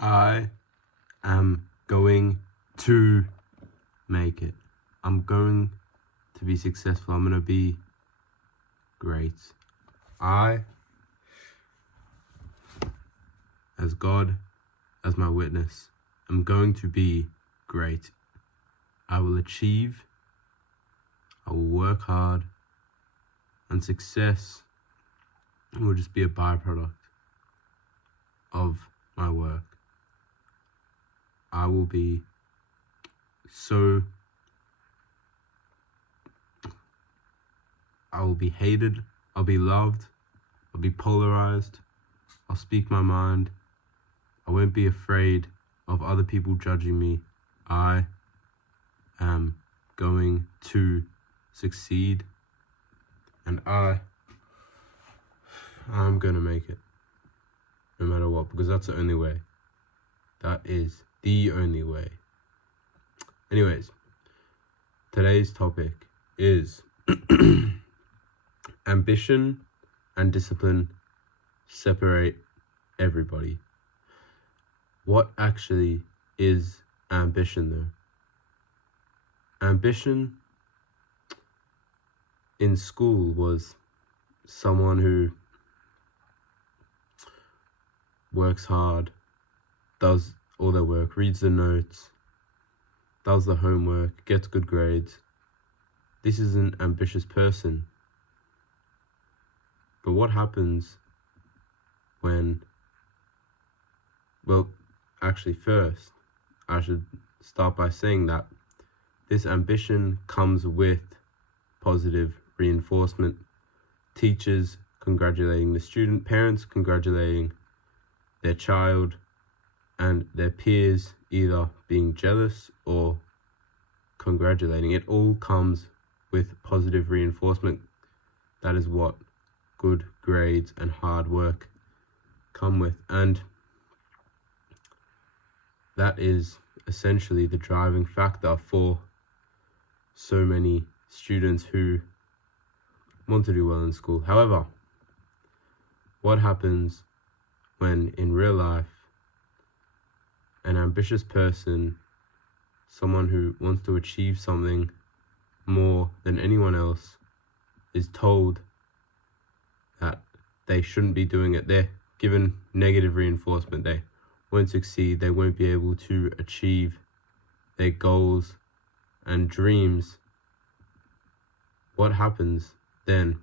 I am going to make it. I'm going to be successful. I'm going to be great. I, as God, as my witness, am going to be great. I will achieve. I will work hard. And success will just be a byproduct of my work. I will be hated, I'll be loved, I'll be polarized, I'll speak my mind, I won't be afraid of other people judging me. I am going to succeed, and I'm going to make it, no matter what, because that's the only way. That is the only way. Anyways, today's topic is ambition and discipline separate everybody. What actually is ambition, though? Ambition in school was someone who works hard, does all their work, reads the notes, does the homework, gets good grades. This is an ambitious person. But what happens when, first, I should start by saying that this ambition comes with positive reinforcement. Teachers congratulating the student, parents congratulating their child, and their peers either being jealous or congratulating. It all comes with positive reinforcement. That is what good grades and hard work come with, and that is essentially the driving factor for so many students who want to do well in school. However, what happens when in real life an ambitious person, someone who wants to achieve something more than anyone else, is told that they shouldn't be doing it? They're given negative reinforcement. They won't succeed. They won't be able to achieve their goals and dreams. What happens then?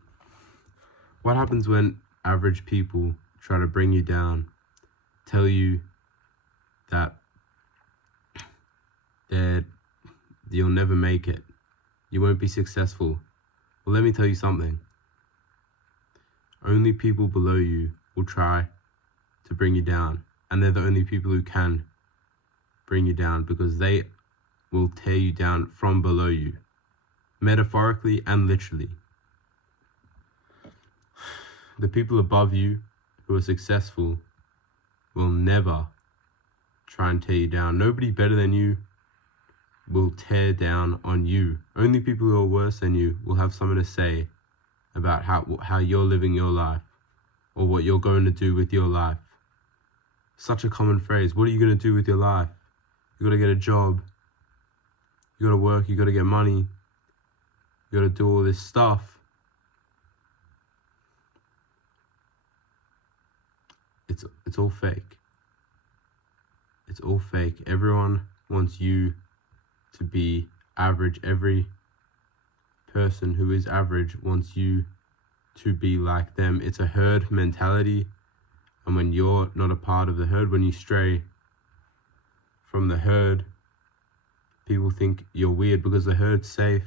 What happens when average people try to bring you down, tell you that you'll never make it, you won't be successful? Well, let me tell you something. Only people below you will try to bring you down, and they're the only people who can bring you down, because they will tear you down from below you, metaphorically and literally. The people above you who are successful will never try and tear you down. Nobody better than you will tear down on you. Only people who are worse than you will have something to say about how you're living your life, or what you're going to do with your life. Such a common phrase. What are you going to do with your life? You got to get a job. You got to work. You got to get money. You got to do all this stuff. It's all fake. It's all fake. Everyone wants you to be average. Every person who is average wants you to be like them. It's a herd mentality, and when you're not a part of the herd, when you stray from the herd, people think you're weird because the herd's safe.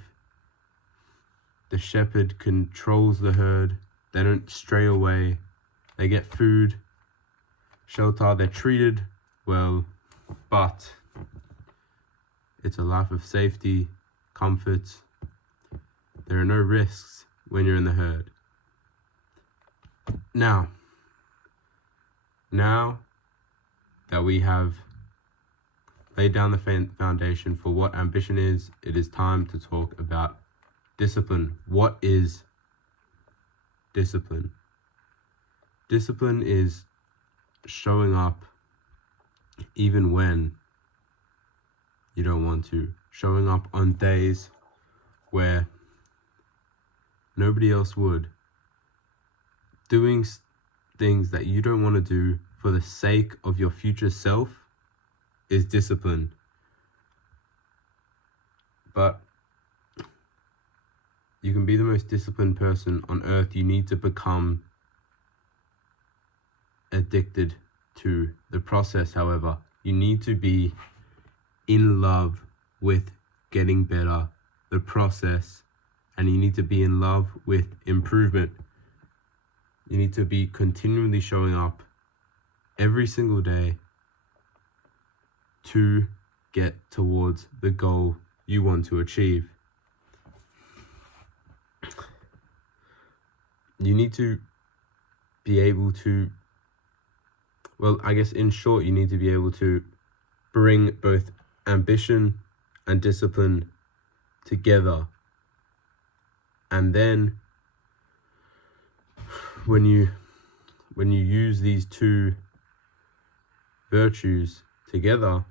The shepherd controls the herd. They don't stray away. They get food, shelter, they're treated well, but it's a life of safety, comfort. There are no risks when you're in the herd. Now that we have laid down the foundation for what ambition is, it is time to talk about discipline. What is discipline? Discipline is showing up even when you don't want to, showing up on days where nobody else would, doing things that you don't want to do for the sake of your future self is discipline. But you can be the most disciplined person on earth. You need to become addicted to the process, however. You need to be in love with getting better, the process, and you need to be in love with improvement. You need to be continually showing up every single day to get towards the goal you want to achieve. You need to be able to, in short, you need to be able to bring both ambition and discipline together. And then when you use these two virtues together,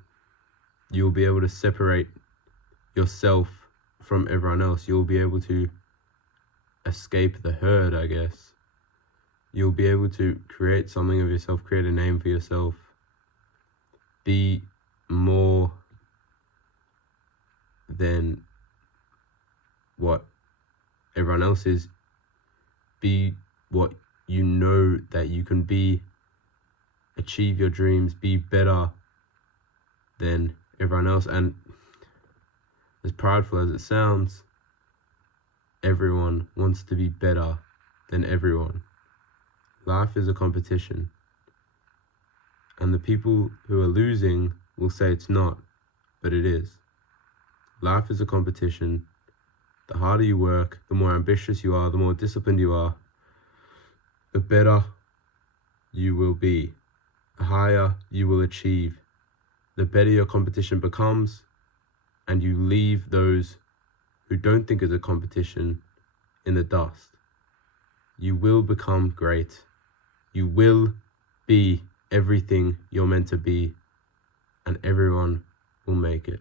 you'll be able to separate yourself from everyone else. You'll be able to escape the herd, I guess. You'll be able to create something of yourself, create a name for yourself, be more than what everyone else is, be what you know that you can be, achieve your dreams, be better than everyone else. And as prideful as it sounds, everyone wants to be better than everyone. Life is a competition, and the people who are losing will say it's not, but it is. Life is a competition. The harder you work, the more ambitious you are, the more disciplined you are, the better you will be, the higher you will achieve, the better your competition becomes, and you leave those who don't think it's a competition in the dust. You will become great. You will be everything you're meant to be, and everyone will make it.